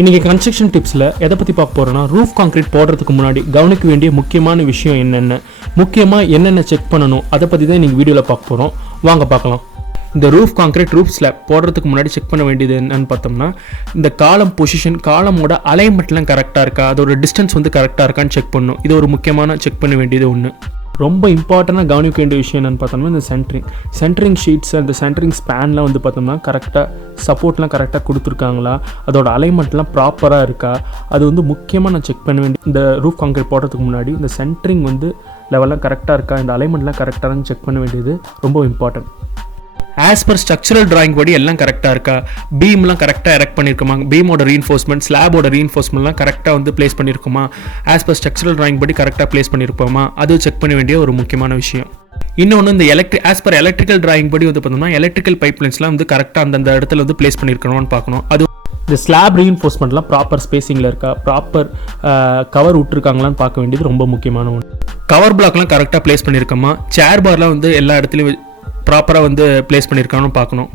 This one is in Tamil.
இன்றைக்கி கன்ஸ்ட்ரக்ஷன் டிப்ஸில் எதை பற்றி பார்க்க போகிறோன்னா ரூஃப் கான்க்ரீட் போடுறதுக்கு முன்னாடி கவனிக்க வேண்டிய முக்கியமான விஷயம் முக்கியமாக என்னென்ன செக் பண்ணணும் அதை பற்றி தான் இன்றைக்கி வீடியோவில் பார்க்க போகிறோம். வாங்க பார்க்கலாம். இந்த ரூஃப் கான்க்ரீட் ரூஃப் ஸ்லாப் போடுறதுக்கு முன்னாடி செக் பண்ண வேண்டியது என்னன்னு பார்த்தோம்னா, இந்த காலம் பொசிஷன் காலமோட அலைன்மெண்ட்லாம் கரெக்டாக இருக்கா, அதோட டிஸ்டன்ஸ் கரெக்டாக இருக்கான்னு செக் பண்ணணும். இது ஒரு முக்கியமான செக் பண்ண வேண்டியது ஒன்று. ரொம்ப இம்பார்ட்டண்டாக கவனிக்க வேண்டிய விஷயம் என்னென்னு பார்த்தோம்னா, இந்த சென்ட்ரிங் ஷீட்ஸ் அந்த சென்ட்ரிங் ஸ்பேன்லாம் பார்த்தோம்னா கரெக்டாக சப்போர்ட்லாம் கரெக்டாக கொடுத்துருக்காங்களா, அதோட அலைன்மெண்ட்லாம் ப்ராப்பராக இருக்கா, அது முக்கியமாக நான் செக் பண்ண வேண்டிய. இந்த ரூஃப் கான்க்ரீட் போடுறதுக்கு முன்னாடி இந்த சென்ட்ரிங் லெவலாம் கரெக்டாக இருக்கா, இந்த அலைன்மெண்ட்லாம் கரெக்டாக செக் பண்ண வேண்டியது ரொம்ப important. As per structural drawing படி எல்லாம் கரெக்டாக இருக்கா, பீம்லாம் கரெக்டாக எரெக்ட் பண்ணியிருக்குமா, பீமோட ரீஎன்ஃபோர்ஸ்மெண்ட் ஸ்லாபோட ரீஎன்ஃபோர்ஸ்மெண்ட்லாம் கரெக்டாக பிளேஸ் பண்ணியிருக்குமா, ஆஸ் பர் ஸ்ட்ரக்சரல் டிராயிங் படி கரெக்டாக பிளேஸ் பண்ணியிருப்போமா, அது செக் பண்ண வேண்டிய ஒரு முக்கியமான விஷயம். இன்னொன்று இந்த ஆஸ் பர் எலக்ட்ரிக்கல் டிராயிங் படி பார்த்தோம்னா எலக்ட்ரிக்கல் பைப்லைன்ஸ்லாம் கரெக்டாக அந்தந்த இடத்துல பிளேஸ் பண்ணியிருக்கணும்னு பார்க்கணும். அது இந்த ஸ்லாப் ரீஎன்ஃபோர்ஸ்மெண்ட்லாம் ப்ராப்பர் ஸ்பேசிங்கில் இருக்கா, ப்ராப்பர் கவர் விட்டுருக்காங்களான்னு பார்க்க வேண்டியது ரொம்ப முக்கியமான ஒன்று. கவர் பிளாக்லாம் கரெக்டாக பிளேஸ் பண்ணியிருக்கோமா, சேர் பார்லாம் எல்லா இடத்துலையும் ப்ராப்பராக பிளேஸ் பண்ணியிருக்கான்னு பார்க்கணும்.